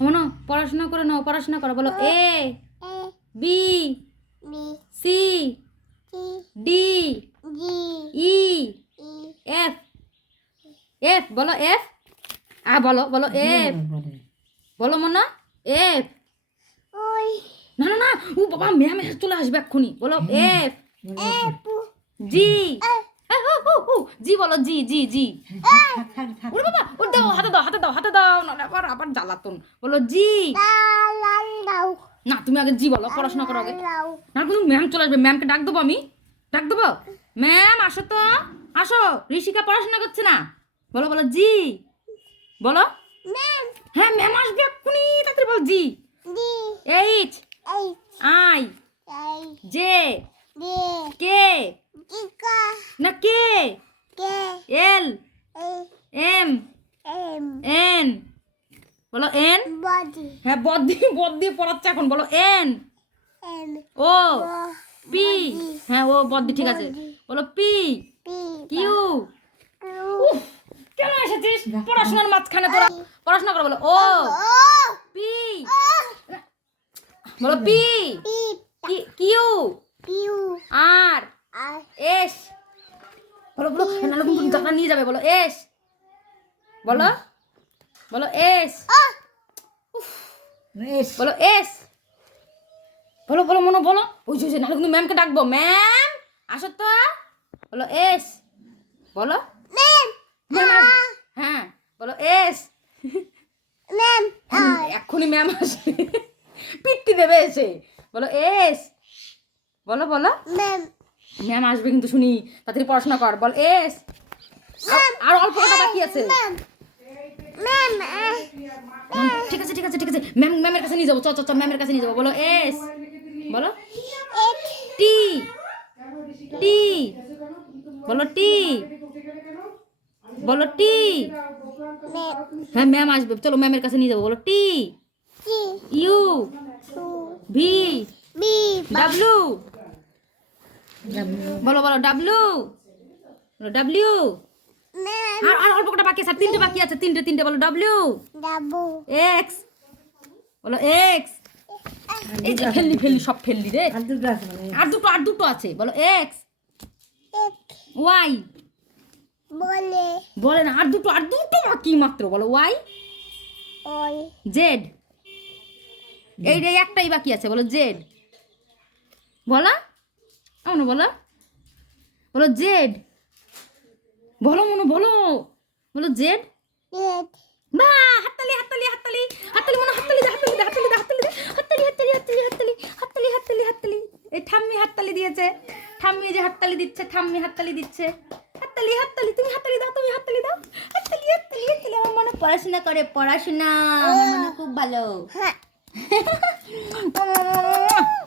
মনো পড়াশোনা করে নাও পড়াশোনা করো বলো A B C D E F F বলো এফ আ বলো বলো এফ বলো মনা এফ। না না না ও বাবা ম্যাম এসে চলে আসবে এক্ষুনি বলো এফ। জি। জি বলো জি জি জি। ওরে বাবা দাও হাতে দাও হাতে দাও হাতে দাও না আবার আবার জ্বালাতন। বলো জি। না তুমি আগে জি বলো পড়াশোনা করো আগে। না কিন্তু ম্যাম চলে আসবে। ম্যামকে ডাক দেবো আমি? ডাক দেবো? ম্যাম আসো তো। আসো। ঋষিকা পড়াশোনা করছে না? বলো বলো জি। বলো। হ্যাঁ ম্যাম আসবে এক্ষুনি। তাড়াতাড়ি বল G. H I J K না কে এল এম বলো এন? হ্যাঁ বদ দিয়ে বদ দিয়ে পড়াচ্ছে এখন বলো এন। O P. হ্যাঁ ও বদ ঠিক আছে। বলো পি। কিউ। কেন এসেছিস? পড়াশোনার মাঝখানে তোরা পড়াশোনা করো বলো। O P. বলো পি। কিউ। আর। এস। বলো বলো নাহলে কিন্তু টাকা নিয়ে যাবে বলো এস। বলো। বলো এস বলো এস বলো বলো মনো বলো ওই যে নাহলে কিন্তু ম্যামকে ডাকবো ম্যাম আসো তো বলো এস বলো ম্যাম হ্যাঁ বলো এস Ma'am এক্ষুনি ম্যাম আসবে পিট্টি দেবে এসে বলো এস বলো বলো ম্যাম আসবে কিন্তু শুনি। তাড়াতাড়ি পড়াশোনা কর। বল এস আর- অল্প কথা বাকি আছে। ঠিক আছে ঠিক আছে ঠিক আছে। ম্যাম ম্যামের কাছে নিয়ে যাব। চ চ চ ম্যামের কাছে নিয়ে যাব। বলো এস। বলো। টি টি বলো টি বলো টি হ্যাঁ ম্যাম আসবে। চলো ম্যামের কাছে নিয়ে যাব। বলো T U V B W বলো বলো ডাব্লু ডাব্লিউ আর আর অল্প কটা বাকি আছে তিনটে বাকি আছে তিনটে তিনটে বলো ডাব্লিউ double এক্স বলো এক্স এই যে ফেললি ফেললি সব ফেললি রে। আর দুটো আর দুটো আছে বলো এক্স X ওয়াই বলে। বলে না আর দুটো আর দুটো বাকি মাত্র বলো ওয়াই ওই জেড এই রে একটাই বাকি আছে বলো জেড বলো আমনো বলো? বলো জেড বলো মনো বলো। বলো জেড? বা হাততালি হাততালি হাততালি। হাততালি মনে হাততালি দে হাততালি দে হাততালি দে হাততালি দে। হাততালি হাততালি হাততালি হাততালি। হাততালি হাততালি হাততালি। এই ঠাম্মি হাততালি দিয়েছে। ঠাম্মি যে হাততালি দিচ্ছে ঠাম্মি হাততালি দিচ্ছে। হাততালি হাততালি তুমি হাততালি দাও তুমি হাততালি দাও। হাততালি হাততালি হাততালি। আমার মনে পড়াশোনা করে পড়াশোনা। আমার মনে খুব ভালো। হ্যাঁ।